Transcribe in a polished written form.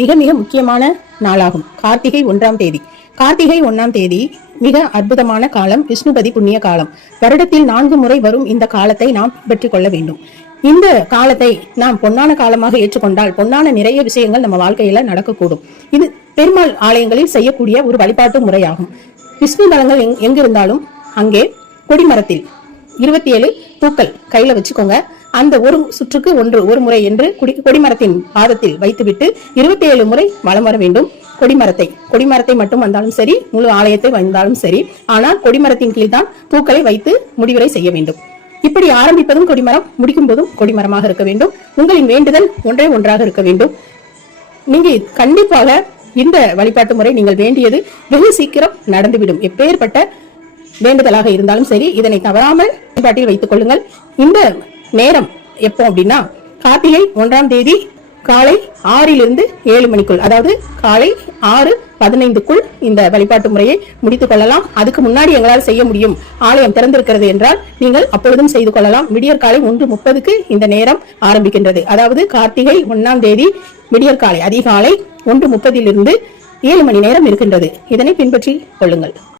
மிக மிக முக்கியமான நாளாகும் கார்த்திகை 1ஆம் தேதி. கார்த்திகை 1ஆம் தேதி மிக அற்புதமான காலம், விஷ்ணுபதி புண்ணிய காலம். வருடத்தில் 4 முறை வரும் இந்த காலத்தை நாம் பின்பற்றிக் கொள்ள வேண்டும். இந்த காலத்தை நாம் பொன்னான காலமாக ஏற்றுக்கொண்டால் பொன்னான நிறைய விஷயங்கள் நம்ம வாழ்க்கையில நடக்கக்கூடும். இது பெருமாள் ஆலயங்களில் செய்யக்கூடிய ஒரு வழிபாட்டு முறையாகும். விஷ்ணு தலங்கள் எங்கிருந்தாலும் அங்கே கொடிமரத்தில் 27 பூக்கள் கையில வச்சுக்கோங்க. அந்த ஒரு சுற்றுக்கு ஒரு முறை என்று கொடிமரத்தின் பாதத்தில் வைத்துவிட்டு 27 முறை வலம் வர வேண்டும். கொடிமரத்தை மட்டும் வந்தாலும் சரி, முழு ஆலயத்தை வந்தாலும் சரி, ஆனால் கொடிமரத்தின் கீழ் தான் பூக்களை வைத்து முடிவுரை செய்ய வேண்டும். இப்படி ஆரம்பிப்பதும் கொடிமரம், முடிக்கும் போதும் கொடிமரமாக இருக்க வேண்டும். உங்களின் வேண்டுதல் ஒன்றாக இருக்க வேண்டும். நீங்க கண்டிப்பாக இந்த வழிபாட்டு முறை நீங்கள் வேண்டியது வெகு சீக்கிரம் நடந்துவிடும். எப்பேற்பட்ட வேண்டுதலாக இருந்தாலும் சரி, இதனை தவறாமல் வழிபாட்டில் வைத்துக் கொள்ளுங்கள். இந்த நேரம் எப்போ அப்படின்னா, கார்த்திகை 1ஆம் தேதி காலை 6 to 7 மணிக்குள், அதாவது காலை 6:15க்குள் இந்த வழிபாட்டு முறையை முடித்துக் கொள்ளலாம். அதுக்கு முன்னாடி எங்களால் செய்ய முடியும், ஆலயம் திறந்திருக்கிறது என்றால் நீங்கள் அப்பொழுதும் செய்து கொள்ளலாம். விடியற் காலை 1:30க்கு இந்த நேரம் ஆரம்பிக்கின்றது. அதாவது கார்த்திகை 1ஆம் தேதி விடியற் காலை அதிகாலை 1:30 7 மணி நேரம் இருக்கின்றது. இதனை பின்பற்றி கொள்ளுங்கள்.